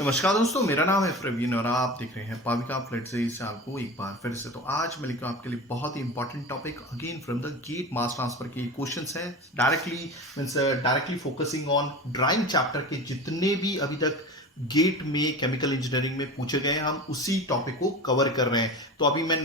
नमस्कार दोस्तों, मेरा नाम है प्रवीण और आप देख रहे हैं पाविका फ्लड से इस आपको एक बार फिर से। तो आज मैं लेकर आपके लिए बहुत ही important topic again from the GATE mass transfer के क्वेश्चंस हैं। Directly focusing on drying chapter के जितने भी अभी तक गेट में केमिकल इंजीनियरिंग में पूछे गए हैं, हम उसी टॉपिक को कवर कर रहे हैं। तो अभी मैं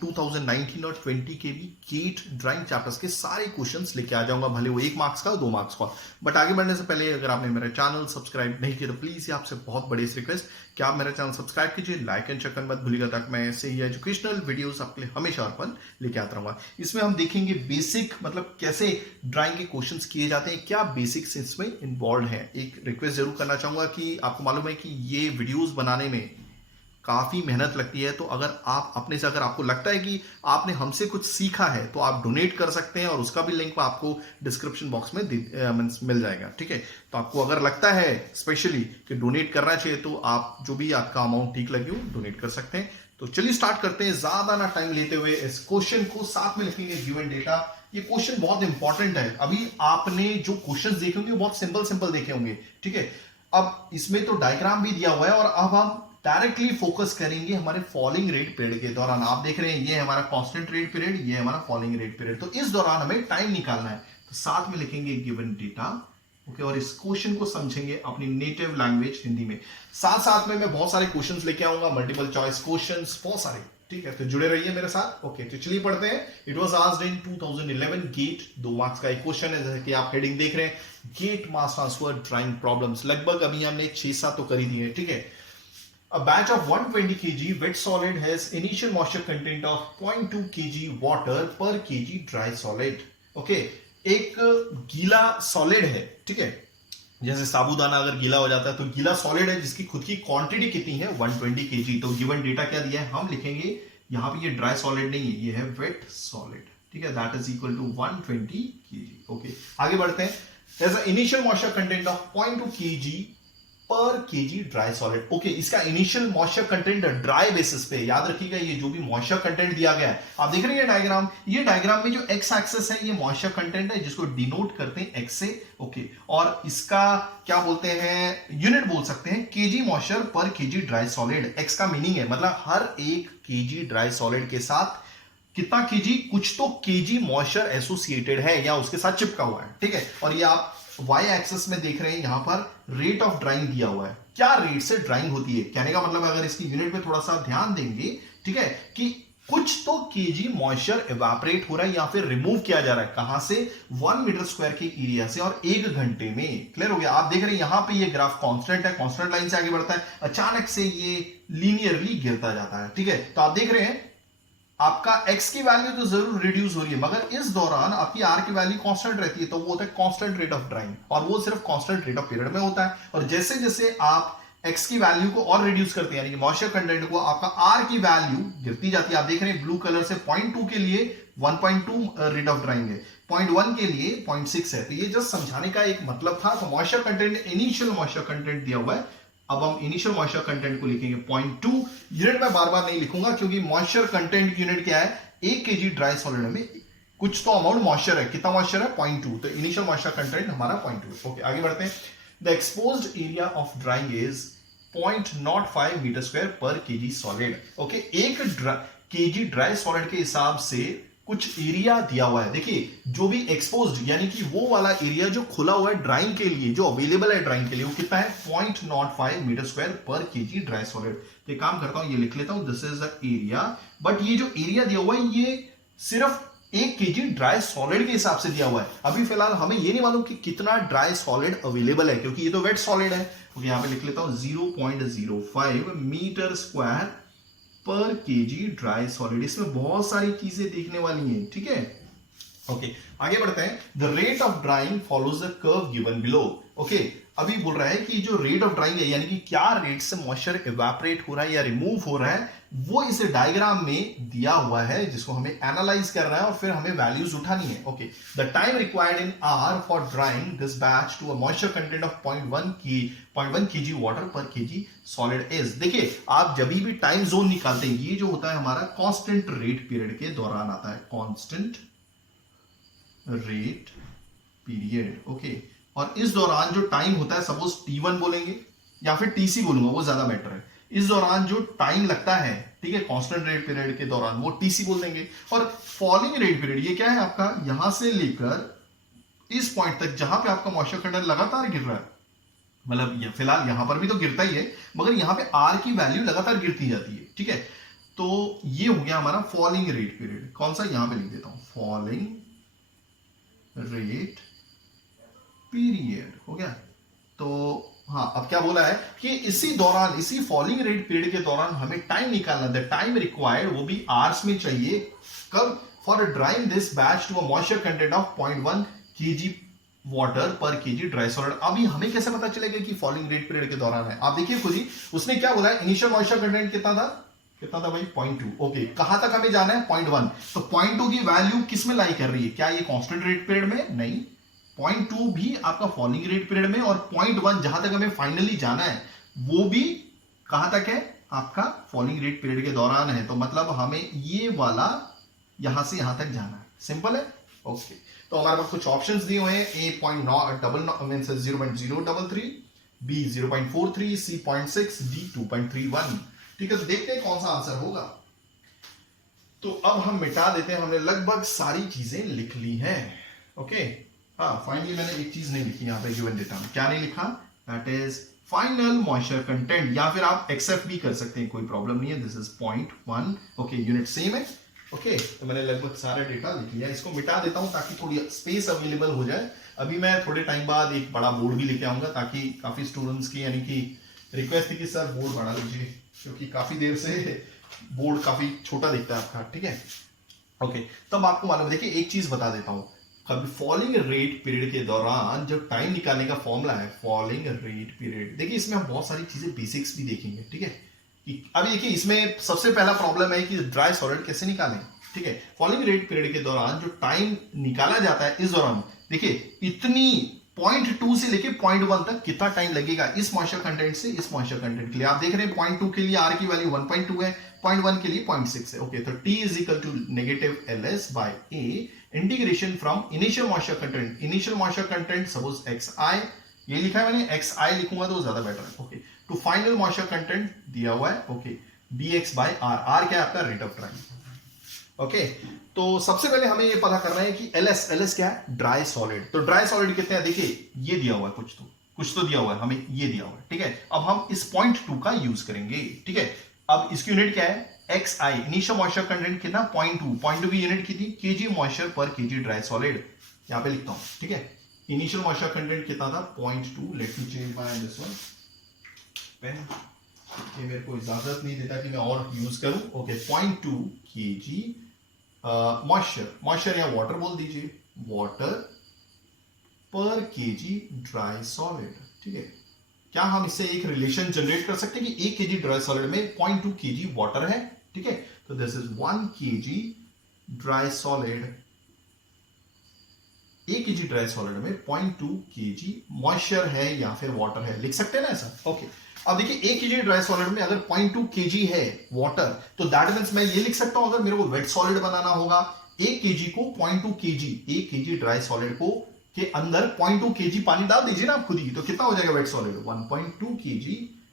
2019 और 20 के भी गेट ड्राइंग चैप्टर्स के सारे क्वेश्चंस लेके आ जाऊंगा, भले वो 1 मार्क्स का 2 मार्क्स का। बट आगे बढ़ने से पहले अगर आपने मेरा चैनल सब्सक्राइब नहीं किया तो प्लीज ये आपसे बहुत बड़ी रिक्वेस्ट कि आप मेरा चैनल सब्सक्राइब कीजिए, लाइक एंड शेयर मत भूलिएगा, ताकि मैं ऐसे ही एजुकेशनल वीडियोस आपके लिए हमेशा और पल लेके आता रहूंगा। इसमें हम देखेंगे बेसिक, मतलब कैसे ड्राइंग के क्वेश्चंस किए जाते हैं, क्या बेसिक्स इसमें इन्वॉल्व है। एक रिक्वेस्ट जरूर करना चाहूंगा कि आपको मालूम है कि ये वीडियोस बनाने में काफी मेहनत लगती है। तो अगर आप अपने से, अगर आपको लगता है कि आपने हमसे कुछ सीखा है, तो आप डोनेट कर सकते हैं और उसका भी लिंक आपको डिस्क्रिप्शन बॉक्स में मिल जाएगा। ठीक है, तो आपको अगर लगता है स्पेशली कि डोनेट करना चाहिए, तो आप जो भी आपका अमाउंट ठीक लगे वो डोनेट कर सकते हैं। तो चलिए स्टार्ट करते हैं, ज्यादा ना टाइम लेते हुए। इस क्वेश्चन को साथ में लिखेंगे गिवन डेटा। ये क्वेश्चन बहुत इंपॉर्टेंट है। अभी आपने जो क्वेश्चन देखे होंगे बहुत सिंपल सिंपल देखे होंगे। ठीक है, अब इसमें तो डायग्राम भी दिया हुआ है और अब हम डायरेक्टली फोकस करेंगे हमारे फॉलिंग रेट पीरियड के दौरान। आप देख रहे हैं ये है हमारा कांस्टेंट रेट पीरियड, ये है हमारा फॉलिंग रेट पीरियड। तो इस दौरान हमें टाइम निकालना है, तो साथ में लिखेंगे गिवन डेटा। ओके, और इस क्वेश्चन को समझेंगे अपनी नेटिव लैंग्वेज हिंदी में। साथ साथ में मैं बहुत सारे क्वेश्चंस लेके आऊंगा, मल्टीपल चॉइस क्वेश्चंस बहुत सारे। ठीक है, तो जुड़े रहिए मेरे साथ। ओके, तो चलिए पढ़ते हैं। It was asked in 2011 GATE, 2 marks का एक क्वेश्चन है, जैसे कि आप हेडिंग देख रहे हैं, GATE mass transfer drying problems. लगभग अभी हमने 6-7 तो कर ही दिए। ठीक है, a batch of 120 kg wet solid has initial moisture content of 0.2 kg water per kg dry solid. Okay, एक गीला सॉलिड है। ठीक है, जैसे साबूदाना अगर गीला हो जाता है तो गीला सॉलिड है, जिसकी खुद की क्वांटिटी कितनी है 120 kg। तो गिवन डेटा क्या दिया है, हम लिखेंगे यहां पे ये ड्राई सॉलिड नहीं है, ये है वेट सॉलिड। ठीक है, that is equal to 120 kg। Okay, आगे बढ़ते हैं। there's an initial moisture content of 0.2 kg पर केजी ड्राई सॉलिड। ओके, इसका initial moisture content dry basis पे, याद रखिएगा ये जो भी मॉइस्चर कंटेंट दिया गया है, आप देख रहे हैं डायग्राम, ये डायग्राम में जो एक्स एक्सिस है ये मॉइस्चर कंटेंट है, जिसको डिनोट करते हैं एक्स से। ओके, और इसका क्या बोलते हैं, यूनिट बोल सकते हैं केजी मॉइस्चर पर केजी ड्राई सॉलिड। एक्स का मीनिंग है मतलब हर एक केजी ड्राई सॉलिड के साथ कितना केजी, कुछ तो केजी मॉइस्चर एसोसिएटेड है या उसके साथ चिपका हुआ है। ठीक है, और ये आप वाई एक्सिस में देख रहे हैं, यहां पर रेट ऑफ ड्राइंग दिया हुआ है, क्या रेट से ड्राइंग होती है। कहने का मतलब अगर इसकी यूनिट पे थोड़ा सा ध्यान देंगे, ठीक है, कि कुछ तो केजी मॉइस्चर इवेपोरेट हो रहा है या फिर रिमूव किया जा रहा है, कहां से, 1 मीटर स्क्वायर के एरिया से, और 1 घंटे में। क्लियर हो गया। आप देख रहे हैं यहां पे ये ग्राफ कांस्टेंट है, कांस्टेंट लाइन से आगे बढ़ता है, अचानक से ये लीनियरली गिरता जाता है। ठीक है, तो आप देख रहे हैं आपका x की वैल्यू तो जरूर रिड्यूस हो रही है, मगर इस दौरान आपकी r की वैल्यू कांस्टेंट रहती है, तो वो होता है कांस्टेंट रेट ऑफ ड्राइंग, और वो सिर्फ कांस्टेंट रेट ऑफ पीरियड में होता है। और जैसे जैसे आप x की वैल्यू को और रिड्यूस करते हैं, यानी कि मॉइस्चर कंटेंट को, आपका r की वैल्यू गिरती जाती है। आप देख रहे हैं ब्लू कलर से 0.2 के लिए 1.2 रेट ऑफ ड्राइंग है, 0.1 के लिए 0.6 है। तो ये जस्ट समझाने का एक मतलब था। तो moisture content, initial moisture content दिया हुआ है। अब हम इनिशियल मॉइस्चर कंटेंट को लिखेंगे 0.2। यूनिट में बार बार नहीं लिखूंगा, क्योंकि मॉइस्चर कंटेंट की यूनिट क्या है, 1 केजी ड्राई सॉलिड में कुछ तो अमाउंट मॉइस्चर है, कितना मॉइस्चर है 0.2, तो इनिशियल मॉइस्चर कंटेंट हमारा 0.2। ओके, आगे बढ़ते हैं। The exposed area of drying is 0.05 metre square per kg solid. Okay, 1 kg dry solid के हिसाब से कुछ एरिया दिया हुआ है। देखिए, जो भी एक्सपोज्ड यानी कि वो वाला एरिया जो खुला हुआ है ड्राइंग के लिए, जो अवेलेबल है ड्राइंग के लिए, वो कितना है 0.05 metre square per kg dry solid. तो एक काम करता हूं, ये लिख लेता हूं, this is the area. But ये जो एरिया दिया हुआ है ये सिर्फ 1 केजी ड्राई सॉलिड के हिसाब से दिया हुआ है। अभी फिलहाल हमें ये नहीं मालूम कि कितना ड्राई सॉलिड अवेलेबल है, क्योंकि ये तो वेट सॉलिड है। ओके, यहां पे लिख लेता हूं 0.05 metre square per kg dry solid. इसमें बहुत सारी चीजें देखने वाली हैं। ठीक है, ओके, आगे बढ़ते हैं। The rate of drawing follows the curve given below. Okay, अभी बोल रहा है कि जो रेट ऑफ ड्राइंग है, यानी कि क्या रेट से मॉइस्चर इवेपोरेट हो रहा है या रिमूव हो रहा है, वो इस डायग्राम में दिया हुआ है, जिसको हमें एनालाइज करना है और फिर हमें वैल्यूज उठानी है। Okay, the time required in R for drying this batch to a moisture content of 0.1 kg water per kg solid is. देखिए, आप जब भी टाइम जोन निकालते हैं, ये जो होता है हमारा कांस्टेंट रेट पीरियड के दौरान आता है, कांस्टेंट रेट पीरियड। ओके, और इस दौरान जो टाइम होता है, सपोज T1 बोलेंगे, या फिर टीसी बोलूंगा, वो ज्यादा बेटर है। इस दौरान जो टाइम लगता है, ठीक है, कांस्टेंट रेट पीरियड के दौरान, वो टीसी बोल देंगे। और फॉलिंग रेट पीरियड ये क्या है आपका, यहां से लेकर इस पॉइंट तक जहां पे आपका मॉइस्चर कंटेंट लगातार गिर रहा है, मतलब फिलहाल यहां पर भी तो गिरता ही है, मगर यहां पे आर की वैल्यू लगातार गिरती जाती है, ठीक है। तो ये हो गया हमारा फॉलिंग रेट पीरियड। कौन सा, यहां पे लिख देता हूं, फॉलिंग रेट पीरियड हो गया। तो हाँ, अब क्या बोला है कि इसी दौरान, इसी फॉलिंग रेट पीरियड के दौरान हमें टाइम निकालना, द टाइम रिक्वायर्ड, वो भी आवर्स में चाहिए। कब, for drying this batch to a moisture content of 0.1 kg water per kg dry solid. अभी हमें कैसे पता चलेगा कि फॉलिंग रेट पीरियड के दौरान है? आप देखिए खुद ही, उसने क्या बोला है, इनिशियल मॉइस्चर कंटेंट कितना था, कितना था भाई, 0.2। ओके, कहां तक हमें जाना है, 0.1। तो 0.2 की वैल्यू किस में लाई कर रही है, क्या ये कांस्टेंट रेट पीरियड में? नहीं, 0.2 भी आपका फॉलिंग रेट पीरियड में, और 0.1 जहां तक हमें फाइनली जाना है वो भी कहां तक है, आपका फॉलिंग रेट पीरियड के दौरान है। तो मतलब हमें ये वाला यहां से यहां तक जाना है, सिंपल है। ओके, तो हमारे पास कुछ ऑप्शंस दिए हुए हैं, A 0.033, B 0.43, C 0.6, D 2.31। ठीक है, तो देखते हैं कौन सा आंसर होगा। तो अब हम मिटा देते हैं, हमने लगभग सारी चीजें लिख ली हैं। ओके, हाँ, फाइनली मैंने एक चीज नहीं लिखी यहाँ पे गिवन डेटा में। क्या नहीं लिखा, that is final moisture content, या फिर आप एक्सेप्ट भी कर सकते हैं, कोई प्रॉब्लम नहीं है। This is 0.1। Okay, unit same है। ओके, तो मैंने लगभग सारा डेटा लिख लिया। इसको मिटा देता हूं ताकि थोड़ी स्पेस अवेलेबल हो जाए। अभी मैं थोड़े टाइम बाद एक बड़ा बोर्ड भी लेके आऊंगा, ताकि काफी स्टूडेंट्स की, यानी कि रिक्वेस्ट थी कि सर बोर्ड बढ़ा लीजिए, क्योंकि काफी देर से बोर्ड काफी छोटा दिखता है आपका, ठीक है। ओके, तब आपको मालूम, देखिए एक चीज बता देता हूं, कभी फॉलिंग रेट पीरियड के दौरान जो टाइम निकालने का फॉर्मूला है, फॉलिंग रेट पीरियड, देखिए इसमें हम बहुत सारी चीजें बेसिक्स भी देखेंगे, ठीक है। अभी देखिए इसमें सबसे पहला प्रॉब्लम है कि ड्राई सॉलिड कैसे निकालें, ठीक है। फॉलिंग रेट पीरियड के दौरान जो टाइम निकाला जाता है, इस दौरान देखिए इतनी 0.2 से लेके 0.1 तक कितना टाइम लगेगा, इस मॉइस्चर कंटेंट से इस मॉइस्चर कंटेंट के लिए। आप देख रहे हैं 0.2 के लिए आर की वैल्यू 1.2 है, 0.1 के लिए 0.6 है। ओके, तो T is equal to -LS by A integration from initial moisture content, initial moisture content suppose XI, ये लिखा है मैंने, XI लिखूंगा तो ज्यादा बेटर है। Okay, to final moisture content दिया हुआ है, okay, dx by R, R क्या है आपका, रेट ऑफ ड्राइंग। ओके, तो सबसे पहले हमें ये पता करना है कि LS क्या है, ड्राई सॉलिड। तो ड्राई सॉलिड कितने हैं, देखिए ये दिया हुआ है, कुछ तो दिया हुआ है हमें, ये दिया हुआ है, ठीक है। अब हम इस 0.2 का यूज करेंगे, ठीक है। अब इसकी यूनिट क्या है, XI, इनिशियल मॉइस्चर कंटेंट कितना, 0.2 की यूनिट कितनी, केजी मॉइस्चर पर केजी ड्राई सॉलिड, यहां पे लिखता हूं, ठीक है। इनिशियल मॉइस्चर कंटेंट कितना था, 0.2। Let me change my this one pen, ये मेरे को इजाजत नहीं देता कि मैं और यूज करूं। ओके, 0.2 केजी मॉइस्चर या वाटर बोल दीजिए, water per kg dry solid, ठीक है। क्या हम इससे एक रिलेशन जनरेट कर सकते हैं कि 1 केजी ड्राई सॉलिड में 0.2 केजी वाटर है, ठीक है। तो this is 1 kg dry solid, 1 kg dry solid में 0.2 केजी मॉइस्चर है या फिर वाटर है, लिख सकते हैं ना ऐसा। ओके, अब देखिए 1 केजी ड्राई सॉलिड में अगर 0.2 केजी है वाटर, तो दैट मींस मैं ये लिख सकता हूं, अगर मेरे को वेट सॉलिड बनाना होगा, 1 केजी को 0.2 केजी, 1 केजी ड्राई सॉलिड को के अंदर 0.2 केजी पानी डाल दीजिए ना आप खुद ही, तो कितना हो जाएगा wet solid, 1.2 kg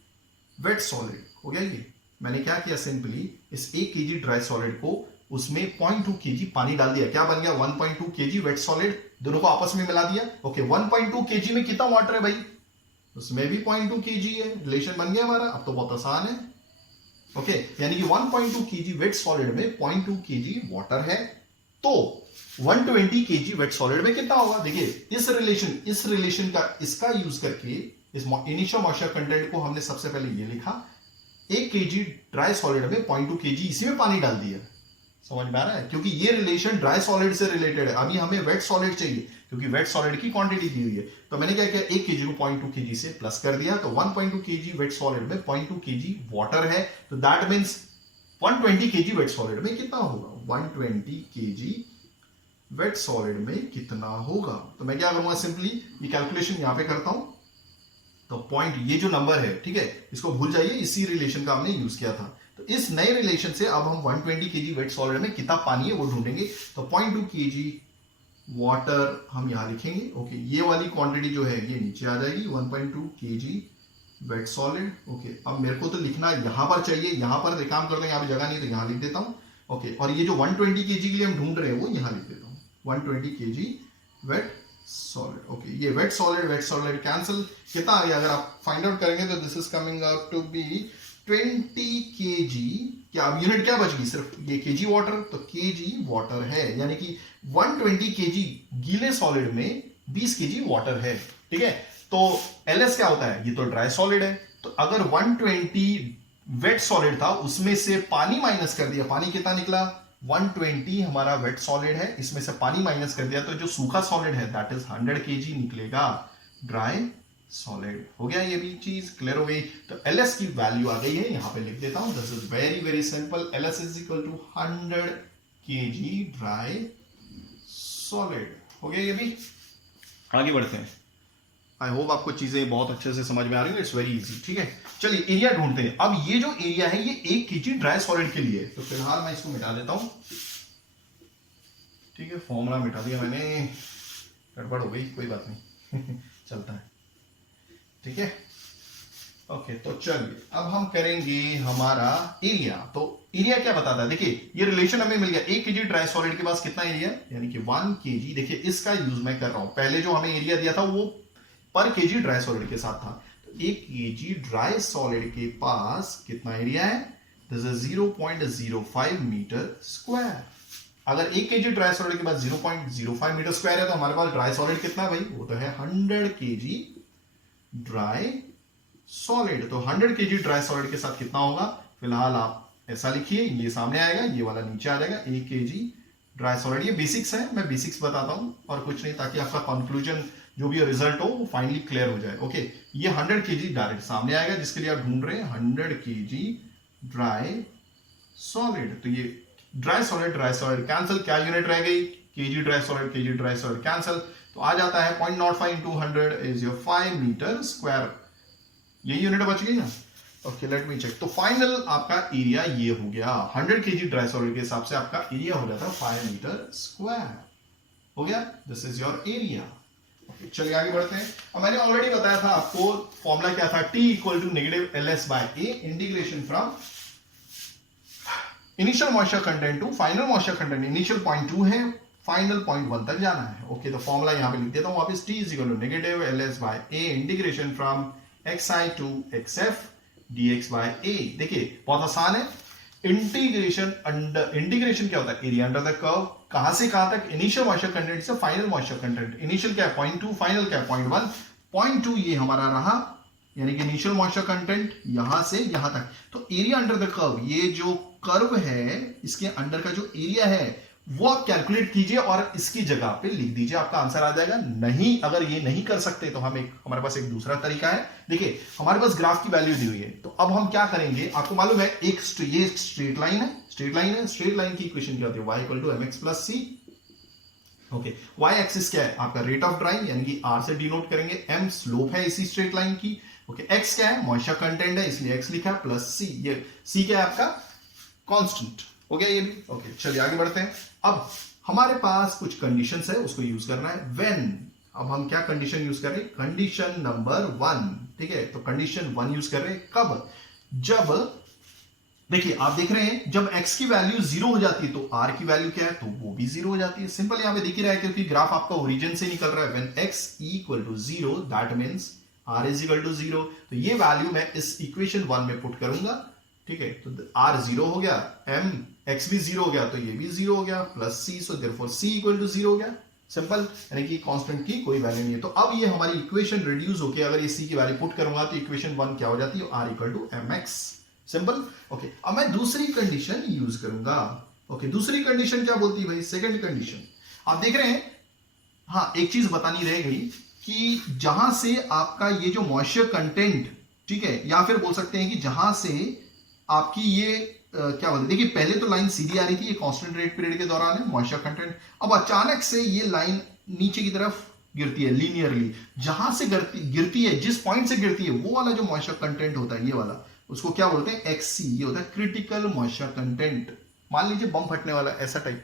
wet solid हो गया। ये मैंने क्या किया, सिंपली इस 1 केजी ड्राई सॉलिड को उसमें 0.2 केजी पानी डाल दिया, क्या बन गया, 1.2 केजी वेट सॉलिड, दोनों को आपस में मिला दिया। ओके, 1.2 केजी में कितना वाटर है भाई, उसमें भी 0.2 केजी है, रिलेशन बन गया हमारा। अब तो बहुत आसान है। ओके, यानी कि 1.2 केजी वेट सॉलिड में 0.2 केजी वाटर है, तो 120 केजी वेट सॉलिड में कितना होगा, देखिए इस रिलेशन का, इसका यूज करके इस इनिशियल मॉइस्चर कंटेंट को हमने सबसे पहले ये लिखा, 1 केजी ड्राई सॉलिड में 0.2 केजी इसी में पानी डाल दिया। समझ में आ रहा है, क्योंकि ये रिलेशन ड्राई सॉलिड से रिलेटेड है। अभी हमें वेट सॉलिड चाहिए, क्योंकि वेट सॉलिड की क्वांटिटी दी हुई है। तो मैंने क्या किया, 1 केजी को 0.2 केजी से प्लस कर दिया, तो 1.2 केजी वेट सॉलिड में 0.2 केजी वाटर है, तो that means 120 kg wet solid में कितना होगा, 120 केजी वेट सॉलिड में कितना होगा। तो मैं क्या करूंगा, सिंपली ये कैलकुलेशन यहां पे करता हूं, तो पॉइंट, ये जो नंबर है, ठीक है, इसको भूल जाइए, इसी रिलेशन का हमने यूज किया था। तो इस नए रिलेशन से अब हम 120 केजी वेट सॉलिड में कितना पानी है वो ढूंढेंगे। तो 0.2 केजी वाटर हम यहां लिखेंगे। ओके, ये वाली क्वांटिटी जो है ये नीचे आ जाएगी, 1.2 केजी वेट सॉलिड। ओके, अब मेरे को तो लिखना यहां पर चाहिए, यहां पर काम करते हैं, यहां पे जगह नहीं तो यहां लिख देता हूं। ओके, और ये जो 120 केजी के लिए हम ढूंढ रहे हैं वो यहां लिख देता हूं, 120 केजी वेट सॉलिड। ओके, ये वेट सॉलिड कैंसिल, कितना आ गया अगर आप फाइंड आउट करेंगे तो this is coming out to B 20 KG. क्या अब यूनिट क्या बच गई, सिर्फ ये केजी वाटर, तो केजी वाटर है, यानी कि 120 केजी गीले सॉलिड में 20 केजी वाटर है। ठीक है, तो एलएस क्या होता है, ये तो ड्राई सॉलिड है, तो अगर 120 वेट सॉलिड था उसमें से पानी माइनस कर दिया, पानी कितना निकला 120 हमारा वेट सॉलिड है, इसमें से पानी माइनस कर दिया तो जो सूखा सॉलिड है दैट इज 100 केजी निकलेगा ड्राई सॉलिड। हो गया, ये भी चीज क्लियर हो गई। तो एलएस की वैल्यू आ गई है, यहां पे लिख देता हूं, this is very very simple, LS is equal to 100 kg dry solid. हो गया, ये भी। आगे बढ़ते हैं, आई होप आपको चीजें बहुत अच्छे से समझ में आ रही है, इट्स वेरी इजी। ठीक है, चलिए एरिया ढूंढते हैं। अब ये जो एरिया है ये 1 केजी ड्राई सॉलिड के लिए, तो फिलहाल मैं इसको मिटा देता हूं। ठीक है, फॉर्मूला मिटा दिया मैंने, गड़बड़ हो गई, कोई बात नहीं चलता है। ठीक है, ओके, तो चलिए अब हम करेंगे हमारा एरिया। तो एरिया क्या बताता है, देखिए ये रिलेशन हमें मिल गया, 1 केजी ड्राई सॉलिड के पास कितना एरिया, यानी कि 1 केजी। देखिए इसका यूज मैं कर रहा हूं, पहले जो हमें एरिया दिया था वो पर केजी ड्राई सॉलिड के साथ था, तो 1 केजी ड्राई सॉलिड के पास कितना एरिया है, दिस इज 0.05 मीटर स्क्वायर। अगर 1 केजी ड्राई सॉलिड के पास 0.05 मीटर स्क्वायर है तो हमारे पास ड्राई सॉलिड कितना है भाई, वो तो है 100 केजी ड्राई सॉलिड। तो 100 केजी ड्राई सॉलिड के साथ कितना होगा, फिलहाल आप ऐसा लिखिए, ये सामने आएगा, ये वाला नीचे आ जाएगा, 1 केजी ड्राई सॉलिड। ये बेसिक्स है, मैं बेसिक्स बताता हूं और कुछ नहीं, ताकि आपका कंक्लूजन जो भी रिजल्ट हो वो फाइनली क्लियर हो जाए। ओके, ये 100 केजी डायरेक्ट सामने आएगा, जिसके लिए आप ढूंढ रहे हैं 100 केजी ड्राई सॉलिड। तो ये ड्राई सॉलिड कैंसिल, क्या यूनिट रह गई, केजी ड्राई सॉलिड कैंसिल, तो आ जाता है 0.05 into 100 is your 5 metre square. ये यूनिट बच गई ना। Okay, let me check. तो फाइनल आपका एरिया ये हो गया, 100 केजी ड्राई सॉलिड के हिसाब से आपका एरिया हो जाता है 5 मीटर स्क्वायर। हो गया, दिस इज योर एरिया। चलिए आगे बढ़ते हैं। अब मैंने ऑलरेडी बताया था आपको, फॉर्मूला क्या था, T equal to negative LS by A, integration from initial moisture content to final moisture content. Initial point 2 है, फाइनल पॉइंट 1 तक जाना है। ओके, तो फॉर्मूला यहां पे लिख देता हूं वापस, T is equal to negative LS by A, integration from xi to xf dx by A। देखिए बहुत आसान है, इंटीग्रेशन क्या होता है, एरिया अंडर द कर्व, कहां से कहां तक, इनिशियल मॉइस्चर कंटेंट से फाइनल मॉइस्चर कंटेंट। इनिशियल क्या है 0.2, फाइनल क्या है 0.1। 0.2 ये हमारा रहा, यानी कि इनिशियल मॉइस्चर कंटेंट यहां से यहां तक। तो एरिया अंडर द कर्व, ये जो कर्व है इसके अंडर का जो एरिया है वो आप कैलकुलेट कीजिए और इसकी जगह पे लिख दीजिए, आपका आंसर आ जाएगा। नहीं, अगर ये नहीं कर सकते तो हमारे पास एक दूसरा तरीका है। देखिए हमारे पास ग्राफ की वैल्यू दी हुई है, तो अब हम क्या करेंगे, आपको मालूम है ये स्ट्रेट लाइन है, स्ट्रेट लाइन की इक्वेशन क्या होती है, y equal to mx plus c। Okay, y axis क्या है आपका, रेट ऑफ ड्राइंग, यानी कि r से डिनोट करेंगे, m स्लोप है इसी स्ट्रेट लाइन की। ओके, x क्या है, मॉइस्चर कंटेंट है इसलिए x लिखा, प्लस c, ये c क्या है आपका कांस्टेंट। हो गया ये भी। ओके, चलिए आगे बढ़ते हैं। अब हमारे पास कुछ कंडीशंस है, उसको यूज करना है। व्हेन, अब हम क्या कंडीशन यूज कर रहे हैं, कंडीशन नंबर 1। ठीक है, तो कंडीशन 1 यूज कर रहे हैं कब, जब देखिए आप देख रहे हैं जब x की वैल्यू 0 हो जाती है तो r की वैल्यू क्या है, तो वो भी 0 हो जाती है। सिंपल यहां पे दिख ही रहा है, क्योंकि ग्राफ आपका ओरिजिन से निकल रहा है। When x equal to 0 that means r is equal to 0। तो ये वैल्यू मैं इस इक्वेशन 1 में पुट करूंगा। ठीक है, तो r 0 हो गया, m x भी 0 हो गया, तो ये भी 0 हो गया, plus c, so therefore c equal to 0 हो गया। सिंपल, यानी कि कांस्टेंट की कोई वैल्यू नहीं है। तो अब ये हमारी इक्वेशन रिड्यूस होकर अगर ये c की वैल्यू पुट करूंगा तो इक्वेशन 1 क्या हो जाती है, r equal to mx। Simple. Okay, अब मैं दूसरी कंडीशन यूज करूंगा। ओके, दूसरी कंडीशन क्या बोलती है भाई, सेकंड कंडीशन आप देख रहे हैं। हाँ, एक चीज बतानी रह गई कि जहां से आपका ये जो मॉइस्चर कंटेंट, ठीक है, या फिर बोल सकते हैं कि जहां से आपकी ये क्या बोलते हैं, देखिए पहले तो लाइन सीधी आ रही थी, ये कांस्टेंट रेट पीरियड के दौरान है मॉइस्चर कंटेंट। अब अचानक से ये लाइन नीचे की तरफ गिरती है लीनियरली, जहां से गिरती है, जिस पॉइंट से गिरती है वो वाला जो मॉइस्चर कंटेंट होता है ये वाला, उसको क्या बोलते हैं, XC। ये होता है क्रिटिकल मॉइस्चर कंटेंट। मान लीजिए बम फटने वाला, ऐसा टाइप,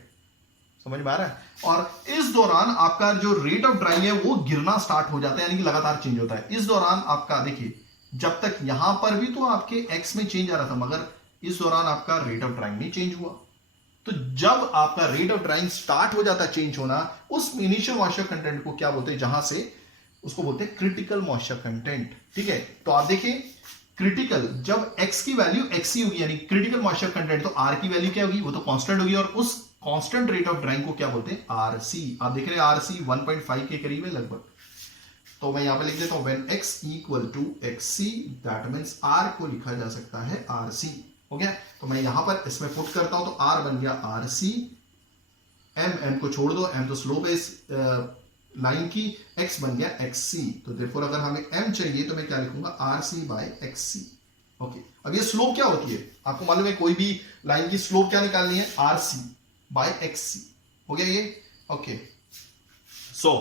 समझ में आ रहा है। और इस दौरान आपका जो रेट ऑफ ड्राइंग है वो गिरना स्टार्ट हो जाता है, यानी कि लगातार चेंज होता है। इस दौरान आपका देखिए जब तक यहां पर भी तो आपके x में चेंज आ रहा था, मगर इस दौरान आपका रेट ऑफ ड्राइंग नहीं चेंज हुआ। तो जब आपका रेट ऑफ ड्राइंग स्टार्ट हो जाता है चेंज होना, उस इनिशियल मॉइस्चर कंटेंट को क्या बोलते हैं, जहां से उसको बोलते हैं क्रिटिकल मॉइस्चर कंटेंट। ठीक है, तो आप देखिए क्रिटिकल, जब x की वैल्यू xc होगी यानी क्रिटिकल मॉइस्चर कंटेंट, तो r की वैल्यू क्या होगी, वो तो कांस्टेंट होगी, और उस कांस्टेंट रेट ऑफ ड्राइंग को क्या बोलते हैं, rc। आप देख रहे हैं rc 1.5 के करीब है लगभग। तो मैं यहां पे लिख देता हूं when x equal to xc, that means r को लिखा जा सकता है rc। हो गया, तो मैं यहां पर इसमें पुट करता हूं, तो r बन गया rc, m को छोड़ दो, m तो स्लोप है इस लाइन की, x बन गया xc। तो देयरफॉर अगर हमें m चाहिए तो मैं क्या लिखूंगा, rc बाय xc। ओके, अब ये स्लोप क्या होती है, आपको मालूम है कोई भी लाइन की स्लोप क्या निकालनी है, rc बाय xc। हो गया ये, ओके। सो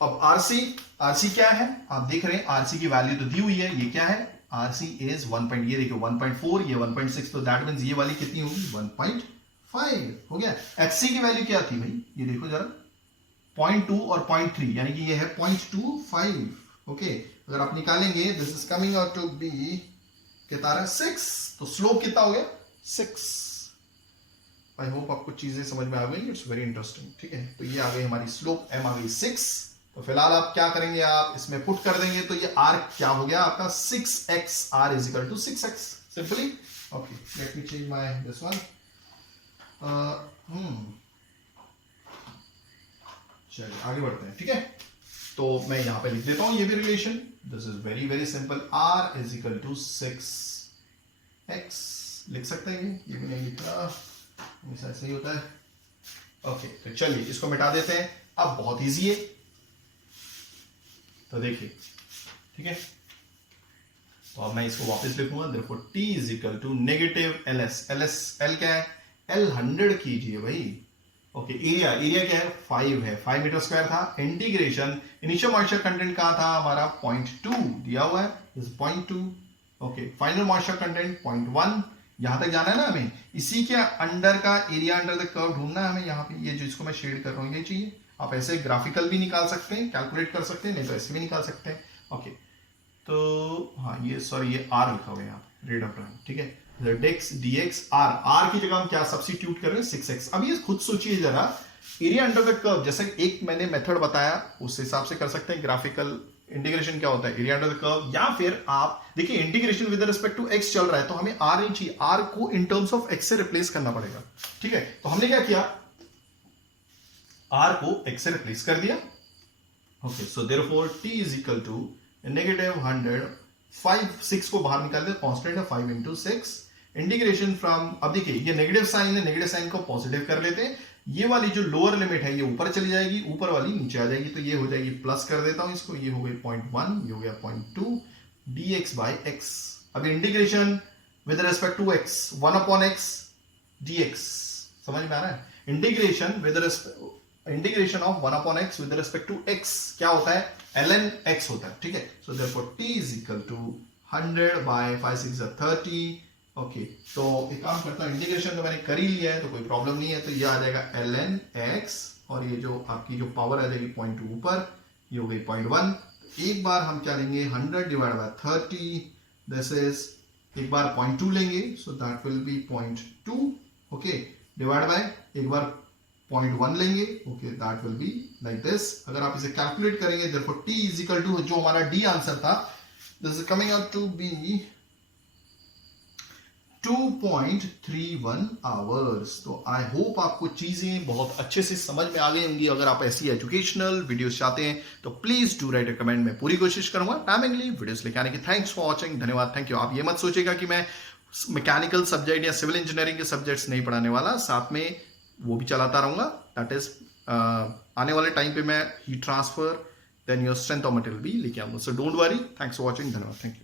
अब rc क्या है, आप देख रहे हैं rc की वैल्यू तो दी हुई है, ये क्या है, rc इज 1. ये देखिए 1.4, ये 1.6, तो दैट मींस ये वाली कितनी होगी, 1.5। हो गया, xc की वैल्यू क्या थी भाई, ये देखो जरा 0.2 और 0.3, यानी कि ये है 0.25। ओके, अगर आप निकालेंगे this is coming out to be कितना आ रहा है, 6। तो स्लोप कितना हो गया, 6। आई होप आपको चीजें समझ में आ गई, इट्स वेरी इंटरेस्टिंग। ठीक है, तो ये आ गई हमारी स्लोप, m आ गई 6। तो फिलहाल आप क्या करेंगे, आप इसमें पुट कर देंगे, तो ये r क्या हो गया आपका 6x, r is equal to 6x simply. Okay, let me change my this one. चलिए आगे बढ़ते हैं। ठीक है, तो मैं यहां पे लिख देता हूं ये भी relation, this is very very simple, r is equal to 6x। लिख सकते हैं, ये भी नहीं लिख रहा, हमेशा ऐसे ही होता है। ओके, तो चलिए इसको मिटा देते हैं, अब बहुत इजी है, तो देखिए। ठीक है, तो अब मैं इसको वापस लिखूंगा, देखो t is equal to negative ls। l क्या है, l 100 कीजिए भाई। ओके, एरिया क्या है, 5 है, 5 मीटर स्क्वायर था। इंटीग्रेशन, इनिशियल मॉइस्चर कंटेंट कहां था हमारा, 0.2 दिया हुआ है, is 0.2। Okay, final moisture content 0.1, यहां तक जाना है ना हमें। इसी के अंडर का एरिया अंडर द कर्व ढूंढना है हमें, यहाँ पे ये जो इसको मैं शेड कर रहा हूँ ये चाहिए। आप ऐसे ग्राफिकल भी निकाल सकते हैं, कैलकुलेट कर सकते हैं, नहीं तो ऐसे भी निकाल सकते हैं। ओके, तो हाँ ये सॉरी ये r लिखा हुआ है यहाँ पे, रेट ऑफ ड्राइंग। ठीक है, dx r की जगह हम क्या सब्स्टिट्यूट कर रहे हैं, 6x। अब ये खुद सोचिए जरा, एरिया अंडर द कर्व, जैसे एक मैंने मेथड बताया उस हिसाब से कर सकते हैं। ग्राफिकल इंटीग्रेशन क्या होता है, एरिया अंडर द कर्व, या फिर आप देखिए integration with respect to x चल रहा है, तो हमें r नहीं चाहिए, r को इन टर्म्स ऑफ x से रिप्लेस करना पड़ेगा। ठीक है, तो हमने क्या किया, r को x से रिप्लेस कर दिया। Okay, so therefore t is equal to negative 100, 6 को बाहर निकाल दे, कांस्टेंट है 5 इंटू 6, इंटीग्रेशन फ्रॉम, अब देखिए ये नेगेटिव साइन है, नेगेटिव साइन को पॉजिटिव कर लेते हैं, ये वाली जो लोअर लिमिट है ये ऊपर चली जाएगी, ऊपर वाली नीचे आ जाएगी, तो ये हो जाएगी, प्लस कर देता हूं इसको, ये हो गई 0.1, ये हो गया 0.2 dx बाई x। अब integration with respect to x, 1/x dx, समझ में आ रहा है, integration with integration of 1/x with respect to x क्या होता है, ln x होता है। ठीक है, so therefore t is equal to 100 by 5 6 30। Okay, तो एक काम करता हूं, इंटीग्रेशन तो मैंने कर ही लिया है तो कोई प्रॉब्लम नहीं है, तो ये आ जाएगा ln x, और ये जो आपकी जो पावर आ जाएगी 0.2 ऊपर, ये हो गई 0.1। एक बार हम क्या लेंगे, 100 डिवाइड बाय 30, दिस इज, एक बार 0.2 लेंगे, so that will be 0.2। Okay, divide by एक बार 0.1 लेंगे, okay that will be like this. अगर आप इसे कैलकुलेट करेंगे, therefore t is equal to, जो हमारा d आंसर था, this is coming out to be 2.31 hours. तो आई होप आपको चीजें बहुत अच्छे से समझ में आ गई होंगी। अगर आप ऐसी एजुकेशनल वीडियोस चाहते हैं तो please do right a comment, मैं पूरी कोशिश करूंगा टाइमिंगली वीडियोस लेके आने की। थैंक्स फॉर वॉचिंग, धन्यवाद, थैंक यू। आप ये मत सोचेगा कि मैं मैकेनिकल सब्जेक्ट या सिविल इंजीनियरिंग के सब्जेक्ट्स नहीं पढ़ाने वाला, साथ में वो भी चलाता रहूंगा। दैट इज आने वाले टाइम पे मैं heat transfer then your strength of material भी लेके आऊंगा। So don't worry, thanks for watching, धन्यवाद, थैंक यू।